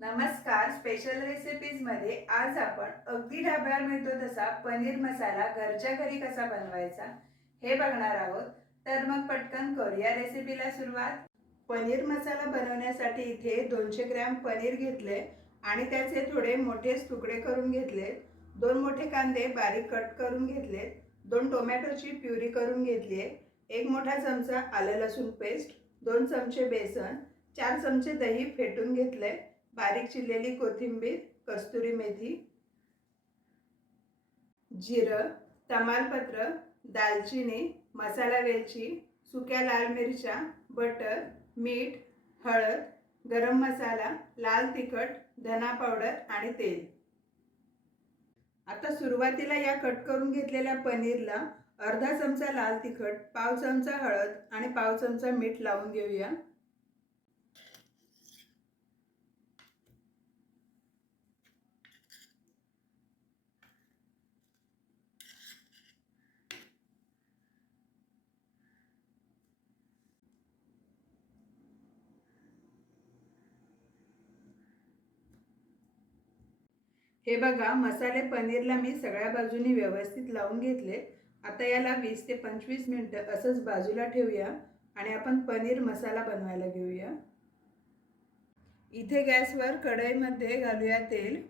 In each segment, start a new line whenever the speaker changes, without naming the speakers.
नमस्कार स्पेशल रेसिपीजमध्ये आज आपण अगदी ढाब्यावर मिळतो तसा पनीर मसाला घरच्या घरी कसा बनवायचा हे बघणार आहोत. तर मग पटकन करूया रेसिपीला सुरुवात. पनीर मसाला बनवण्यासाठी इथे दोनशे ग्रॅम पनीर घेतले आणि त्याचे थोडे मोठे तुकडे करून घेतले. दोन मोठे कांदे बारीक कट करून घेतले. दोन टोमॅटोची प्युरी करून घेतली. एक मोठा चमचा आलं लसूण पेस्ट दोन चमचे बेसन चार चमचे दही फेटून घेतले. बारीक चिरलेली कोथिंबीर कस्तुरी मेथी जिरं तमालपत्र दालचिनी मसाला वेलची सुक्या लाल मिरच्या बटर मीठ हळद गरम मसाला लाल तिखट धना पावडर आणि तेल. आता सुरुवातीला या कट करून घेतलेल्या पनीरला अर्धा चमचा लाल तिखट पाव चमचा हळद आणि पाव चमचा मीठ लावून घेऊया. हे बघा मसाले पनीरला मी सगळ्या बाजूनी व्यवस्थित लावून घेतले. आता याला वीस ते पंचवीस मिनटं असंच बाजूला ठेवूया आणि आपण पनीर मसाला बनवायला घेऊया. इथे गॅसवर कढईमध्ये घालूया तेल.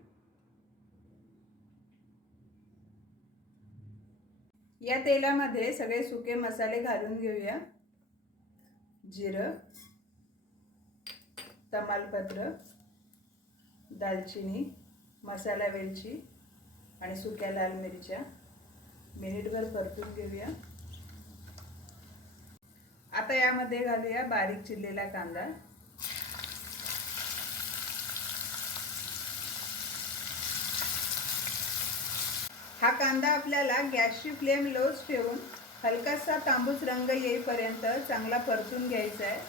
या तेलामध्ये सगळे सुके मसाले घालून घेऊया. जिरं तमालपत्र दालचिनी मसाला वेलची आणि सुक्या लाल मिरच्या. मिनिटभर परतून घेऊया. आता यामध्ये घालूया बारीक चिरलेला कांदा. हा कांदा आपल्याला गॅसची फ्लेम लोच ठेवून हलकासा तांबूस रंग येईपर्यंत चांगला परतून घ्यायचा आहे.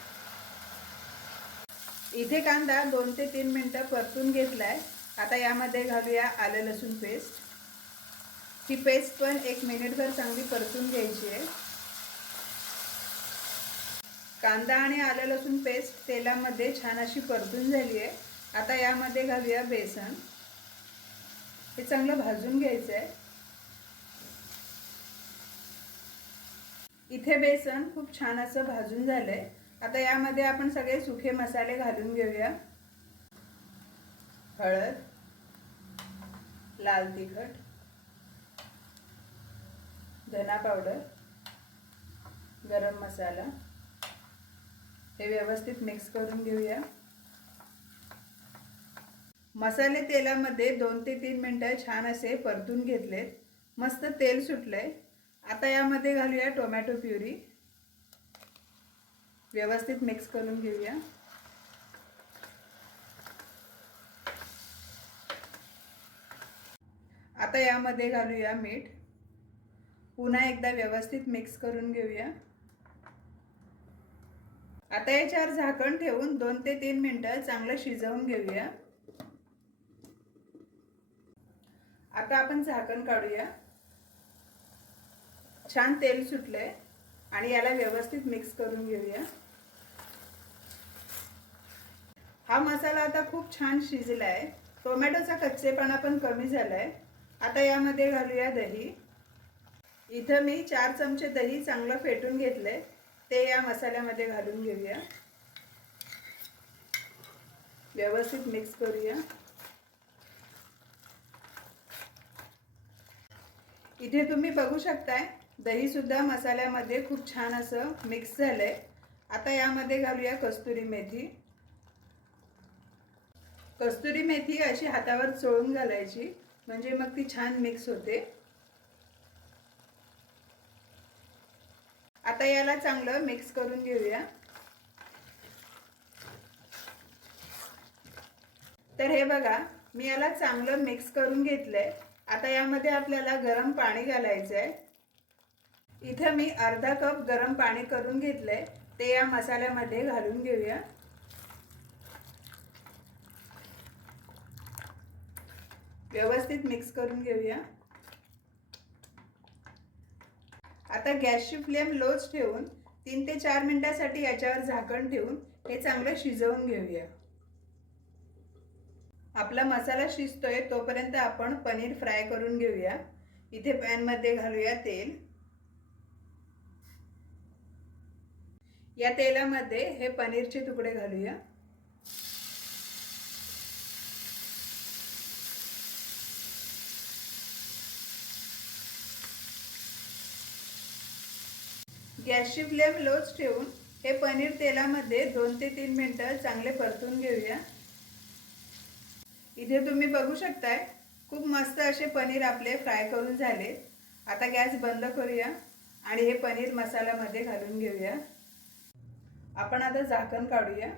इथे कांदा दोन ते तीन मिनटं परतून घेतलाय. आता यामध्ये घालूया आलं लसूण पेस्ट. ही पेस्ट पण एक मिनिटभर चांगली परतून घ्यायची आहे. कांदा आणि आलं लसूण पेस्ट तेलामध्ये छान अशी परतून झाली आहे. आता यामध्ये घालूया बेसन. हे चांगलं भाजून घ्यायचं आहे इथे बेसन खूप छान असं भाजून झालंय. आता यामध्ये आपण सगळे सुखे मसाले घालून घेऊया. हळद लाल तिखट धना पावडर गरम मसाला. हे व्यवस्थित मिक्स करून घेऊया. मसाले तेलामध्ये दोन ते तीन मिनटं छान असे परतून घेतलेत. मस्त तेल सुटलंय. आता यामध्ये घालूया टोमॅटो प्युरी. व्यवस्थित मिक्स करून घेऊया. आता यामध्ये घालूया मीठ. पुन्हा एकदा व्यवस्थित मिक्स करून घेऊया. आता याच्यावर झाकण ठेवून दोन ते तीन मिनटं चांगलं शिजवून घेऊया. आता आपण झाकण काढूया. छान तेल सुटलंय आणि याला व्यवस्थित मिक्स करून घेऊया. हा मसाला आता खूप छान शिजला आहे टोमॅटोचा कच्चेपणा पण कमी झालाय. आता यामध्ये घालूया दही. इथं मी चार चमचे दही चांगलं फेटून घेतलंय ते या मसाल्यामध्ये घालून घेऊया. व्यवस्थित मिक्स करूया. इथे तुम्ही बघू शकताय दही सुद्धा मसाल्यामध्ये खूप छान असं मिक्स झालंय. आता यामध्ये घालूया कस्तुरी मेथी. कस्तुरी मेथी अशी हातावर चोळून घालायची. म्हणजे मग ती छान मिक्स होते. आता याला चांगलं मिक्स करून घेऊया. तर हे बघा मी याला चांगलं मिक्स करून घेतलंय. आता यामध्ये आपल्याला गरम पाणी घालायचं आहे इथं मी अर्धा कप गरम पाणी करून घेतलंय. ते या मसाल्यामध्ये घालून घेऊया. व्यवस्थित मिक्स करून घेऊया. आता गॅसची फ्लेम लोच ठेवून तीन ते चार मिनिटासाठी याच्यावर झाकण ठेवून हे चांगलं शिजवून घेऊया. आपला मसाला शिजतोय तोपर्यंत आपण पनीर फ्राय करून घेऊया. इथे पॅनमध्ये घालूया तेल. या तेलामध्ये हे पनीरचे तुकडे घालूया. गॅसची फ्लेम लोच ठेवून हे पनीर तेलामध्ये दोन ते तीन मिनटं चांगले परतून घेऊया. इथे तुम्ही बघू शकताय खूप मस्त असे पनीर आपले फ्राय करून झाले. आता गॅस बंद करूया आणि हे पनीर मसाल्यामध्ये घालून घेऊया. आपण आता झाकण काढूया.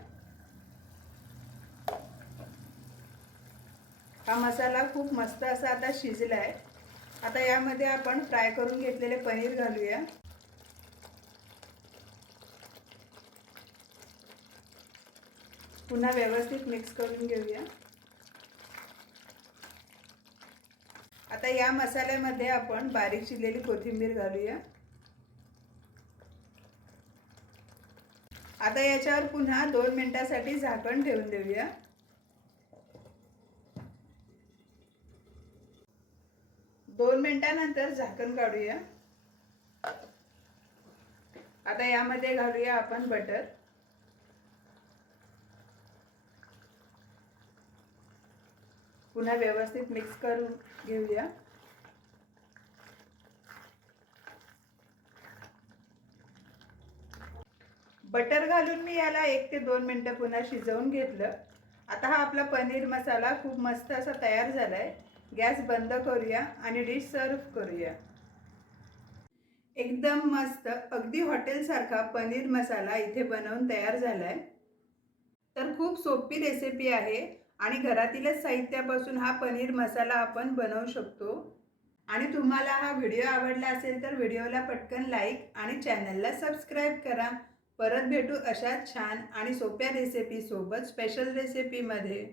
हा मसाला खूप मस्त असा आता शिजला आहे आता यामध्ये आपण फ्राय करून घेतलेले पनीर घालूया. पुन्हा व्यवस्थित मिक्स करून घेऊया. आता या मसाल्यामध्ये आपण बारीक चिरलेली कोथिंबीर घालूया. आता याच्यावर पुन्हा दोन मिनिटासाठी झाकण ठेवून देऊया. दोन मिनिटानंतर झाकण काढूया. आता यामध्ये घालूया आपण बटर. पुन्हा व्यवस्थित मिक्स करून घेऊया. बटर घालून मी याला एक ते दोन मिनटं पुन्हा शिजवून घेतलं. आता हा आपला पनीर मसाला खूप मस्त असा तयार झाला आहे गॅस बंद करूया आणि डिश सर्व करूया. एकदम मस्त अगदी हॉटेलसारखा पनीर मसाला इथे बनवून तयार झाला आहे तर खूप सोपी रेसिपी आहे. आणि घरातीलच साहित्यापासून हा पनीर मसाला आपण बनवू शकतो. आणि तुम्हाला हा व्हिडिओ आवडला असेल तर व्हिडिओला पटकन लाईक आणि चॅनलला सबस्क्राईब करा. परत भेटू अशाच छान आणि सोप्या रेसिपीसोबत स्पेशल रेसिपीमध्ये